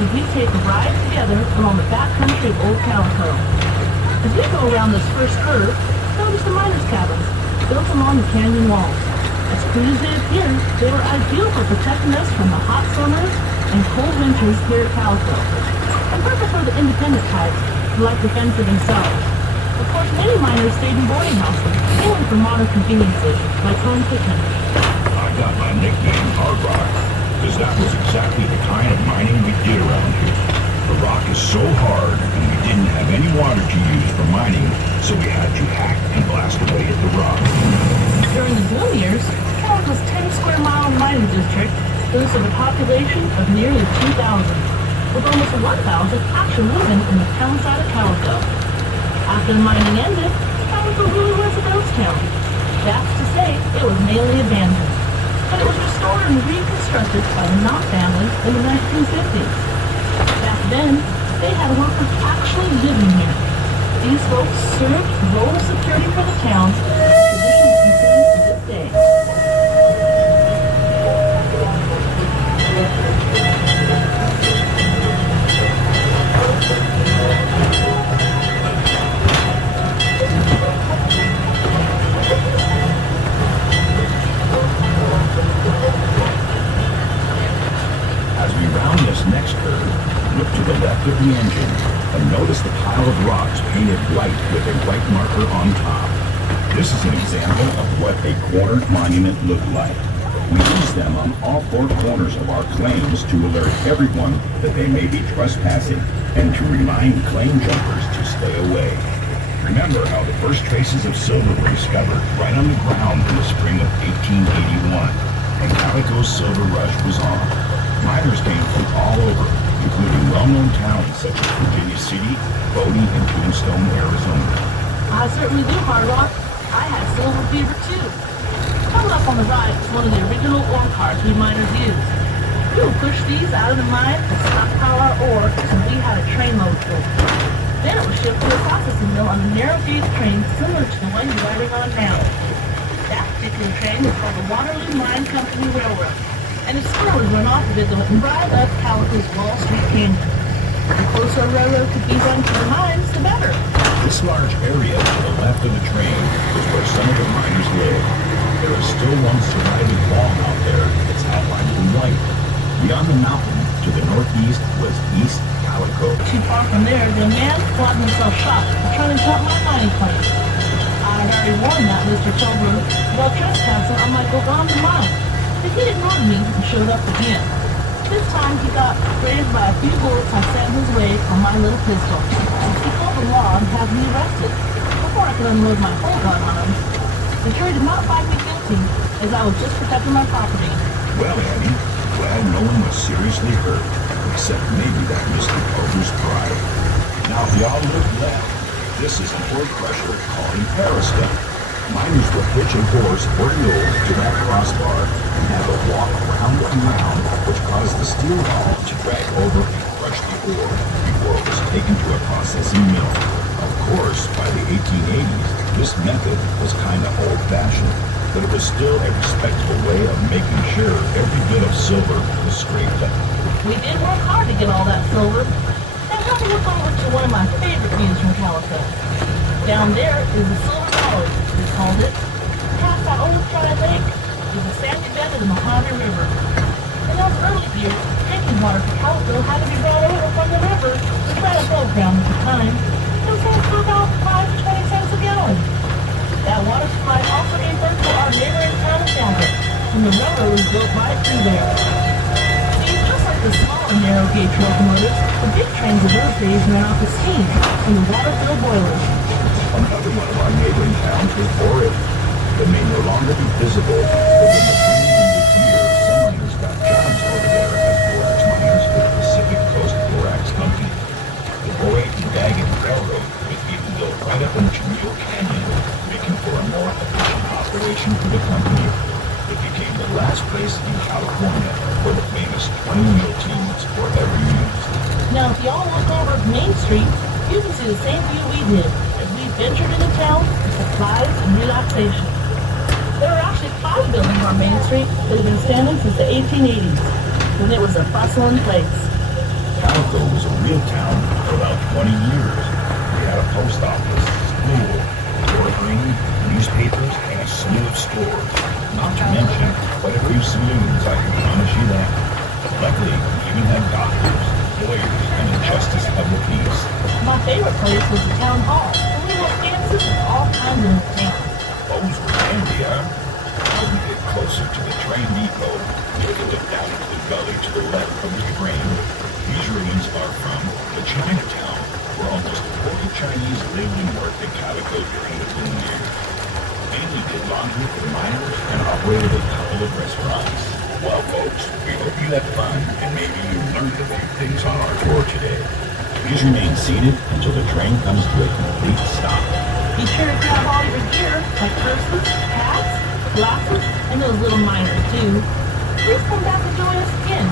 as we take a ride together along the backcountry of Old Calico. As we go around this first curve, notice the miners' cabins built along the canyon walls. As crude as they appear, they were ideal for protecting us from the hot summers and cold winters here at Calico, and perfect for the independent types who like to fend for themselves. Of course, many miners stayed in boarding houses, mainly for modern conveniences like home cooking. I got my nickname Hard Rock, because that was exactly the kind of mining we did around here. The rock is so hard, and we didn't have any water to use for mining, so we had to hack and blast away at the rock. During the boom years, Calico's 10-square-mile mining district boasts of a population of nearly 2,000, with almost 1,000 actually living in the town side of Calico. After the mining ended, Calico really was a ghost town. That's to say, it was mainly abandoned, but it was restored and reconstructed by the Knott family in the 1950s. Back then, they had workers actually living here. These folks served the role of security for the town, a tradition that continues to this day. As we round this next curve, look to the left of the engine and notice the pile of rocks painted white with a white marker on top. This is an example of what a cornered monument looked like. We use them on all four corners of our claims to alert everyone that they may be trespassing and to remind claim jumpers to stay away. Remember how the first traces of silver were discovered right on the ground in the spring of 1881, and Calico's silver rush was on. Miners came from all over, including well-known towns such as Virginia City, Bodie, and Tombstone, Arizona. I certainly do, Hard Rock. I had silver fever too. Coming up on the right is one of the original ore carts we miners used. We would push these out of the mine and stockpile our ore until we had a trainload full. Then it was shipped to a processing mill on a narrow gauge train similar to the one you're riding on now. That particular train was called the Waterloo Mine Company Railroad, and its spur would run off of it right up Calico's Wall Street Canyon. The closer a railroad could be run to the mines, the better. This large area to the left of the train is where some of the miners live. There is still one surviving wall out there that's outlined in white. Beyond the mountain, to the northeast, was East Calico. Too far from there, the man got himself shot for trying to jump my mining claim. I had already warned that Mr. Children about trespassing on my Goganda mine, but he ignored me and showed up again. This time he got grazed by a few bullets I sent his way on my little pistol. He called the law and had me arrested before I could unload my whole gun on him. The jury did not find me guilty, as I was just protecting my property. Well, Annie, glad no one was seriously hurt, except maybe that Mr. Pover's pride. Now, if y'all look left, this is an ore crusher called a periscope. Miners will hitch a horse or mule to that crossbar and have it walk round and round, which caused the steel ball to drag over and crush the ore before it was taken to a processing mill. Of course, by the 1880s, this method was kind of old-fashioned, but it was still a respectable way of making sure every bit of silver was scraped up. We did work hard to get all that silver. Now let me look over to one of my favorite views from Calico. Down there is the Silver Valley, we called it. Past that old dry lake is a sandy bed of the Mojave River. In those early years, drinking water for Calico had to be brought over from the river, which was right above ground at the time. It was sold for about 5 to 20 cents a gallon. That water supply also gave birth to our neighboring town of Dallas, when the railroad was built right through there. See, just like the smaller narrow gauge locomotives, the big trains of those days ran off of steam from the water-filled boilers. Another one of our neighboring towns is Boreal, that may no longer be visible, but when the train ended here, some miners got jobs over there as borax miners for the Pacific Coast Borax Company. The Borax and Daggett Railroad was even built right up in Chimule Canyon, making for a more efficient operation for the company. It became the last place in California where the famous 20-wheel teams were ever used. Now, if y'all look over Main Street, you can see the same view we did as we ventured into town for supplies and relaxation. There are actually 5 buildings on Main Street that have been standing since the 1880s, when it was a bustling place. Calico was a real town for about 20 years. They had a post office, school, ordering, newspapers, and a slew of stores. Not to mention quite a few saloons, I can promise you that. Luckily, we even had doctors, lawyers, and a justice of the peace. My favorite place was the town hall. And we went dances and all kinds of town. Those were handy, huh? As we get closer to the train depot, we can look down into the gully to the left of the train. These ruins are from the Chinatown, where almost 40 Chinese lived and worked at Calico during the boom years. Mainly did laundry for miners and operated a couple of restaurants. Well, folks, we hope you had fun and maybe you learned a few things on our tour today. Please remain seated until the train comes to a complete stop. Be sure to grab all your gear, like purses, hats, glasses, and those little miners too. Please come back and join us again.